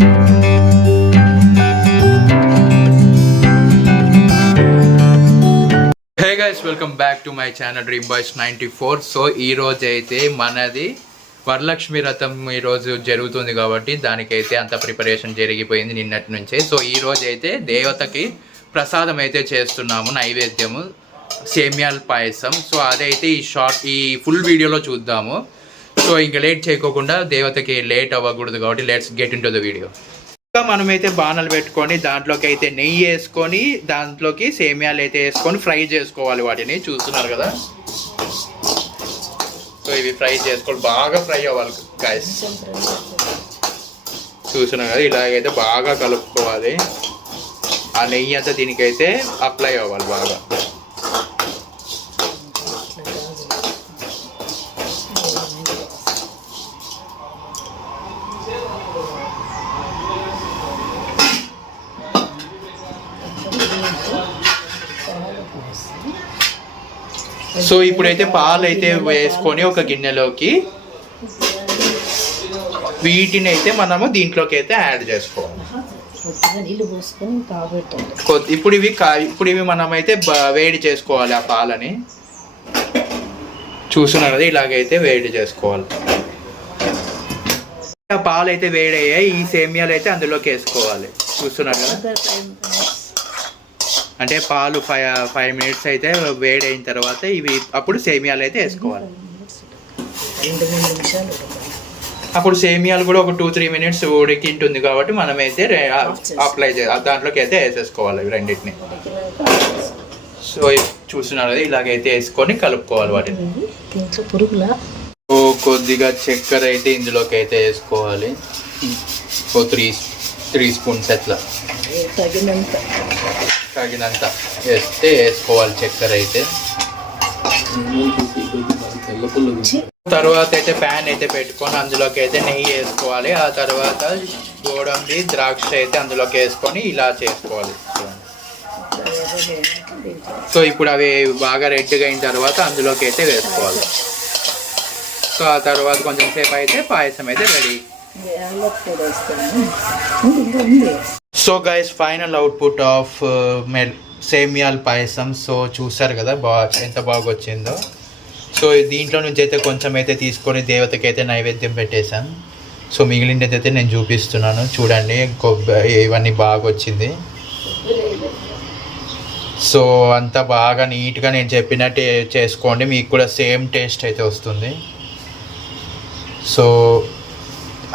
Hey guys, welcome back to my channel dream boys 94. So ఈ రోజు అయితే మనది వరలక్ష్మి వ్రతం ఈరోజు జరుగుతుంది కాబట్టి దానికైతే అంత ప్రిపరేషన్ జరిగిపోయింది నిన్నటి నుంచే. సో ఈ రోజు అయితే దేవతకి ప్రసాదం అయితే చేస్తున్నాము, నైవేద్యము సేమియాల పాయసం. సో అదైతే ఈ ఫుల్ వీడియోలో చూద్దాము. సో ఇంకా లేట్ చేయకోకుండా, దేవతకి లేట్ అవ్వకూడదు కాబట్టి let's get in to the video. ఇంకా మనమైతే బాణలు పెట్టుకొని దాంట్లోకి అయితే నెయ్యి వేసుకొని దాంట్లోకి సేమియాలు అయితే వేసుకొని ఫ్రై చేసుకోవాలి. వాటిని చూస్తున్నారు కదా. సో ఇవి ఫ్రై చేసుకోవాలి, బాగా ఫ్రై అవ్వాలి గాయ్స్. చూస్తున్నారు కదా, ఇలాగైతే బాగా కలుపుకోవాలి. ఆ నెయ్యి అంతా దీనికైతే అప్లై అవ్వాలి బాగా. సో ఇప్పుడైతే పాలు అయితే వేసుకొని ఒక గిన్నెలోకి వీటిని అయితే మనము దీంట్లోకి అయితే యాడ్ చేసుకోవాలి. ఇప్పుడు ఇవి మనమైతే వేడి చేసుకోవాలి ఆ పాలని. చూస్తున్నారు కదా, ఇలాగైతే వేడి చేసుకోవాలి. ఆ పాలు అయితే వేడయ్యాయి, ఈ సేమియాలు అయితే అందులోకి వేసుకోవాలి. చూస్తున్నారు కదా, అంటే పాలు 5 మినిట్స్ అయితే వేడైన తర్వాత ఇవి అప్పుడు సేమియాలు అయితే వేసుకోవాలి. అప్పుడు సేమియాలు కూడా ఒక 2-3 మినిట్స్ ఉడికింటుంది కాబట్టి మనమైతే అప్లై దాంట్లోకి అయితే వేసేసుకోవాలి రెండింటిని. సో చూస్తున్నారు కదా, ఇలాగైతే వేసుకొని కలుపుకోవాలి వాటిని. కొద్దిగా చక్కెర అయితే ఇందులోకి అయితే వేసుకోవాలి. ఓ 3 స్పూన్స్ అట్లా తగినంత వేసుకోవాలి చక్కెర అయితే. తర్వాత అయితే ప్యాన్ అయితే పెట్టుకొని అందులోకి అయితే నెయ్యి వేసుకోవాలి. ఆ తర్వాత గోడంబి ద్రాక్ష అయితే అందులోకి వేసుకొని ఇలా చేసుకోవాలి. సో ఇప్పుడు అవి బాగా రెడ్గా అయిన తర్వాత అందులోకి అయితే వేసుకోవాలి. సో ఆ తర్వాత కొంచెం సేపు అయితే పాయసం అయితే ready. So guys, final output of సేమియాల పాయసం. సో చూసారు కదా ఎంత బాగా వచ్చిందో. సో దీంట్లో నుంచి అయితే కొంచెం అయితే తీసుకొని దేవతకి అయితే నైవేద్యం పెట్టేశాను. సో మిగిలినది అయితే నేను చూపిస్తున్నాను, చూడండి. ఇవన్నీ బాగా వచ్చింది. సో అంతా బాగా నీట్గా నేను చెప్పినట్టు చేసుకోండి, మీకు కూడా సేమ్ టేస్ట్ అయితే వస్తుంది. సో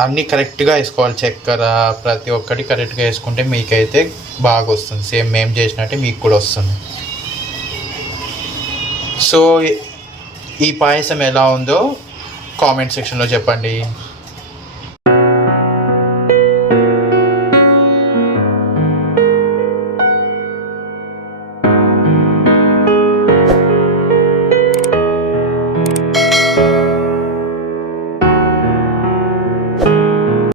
అన్నీ కరెక్ట్గా వేసుకోవాలి, చక్కెర ప్రతి ఒక్కటి కరెక్ట్గా వేసుకుంటే మీకైతే బాగా వస్తుంది. సేమ్ మేము చేసినట్టే మీకు కూడా వస్తుంది. సో ఈ పాయసం ఎలా ఉందో కామెంట్ సెక్షన్లో చెప్పండి.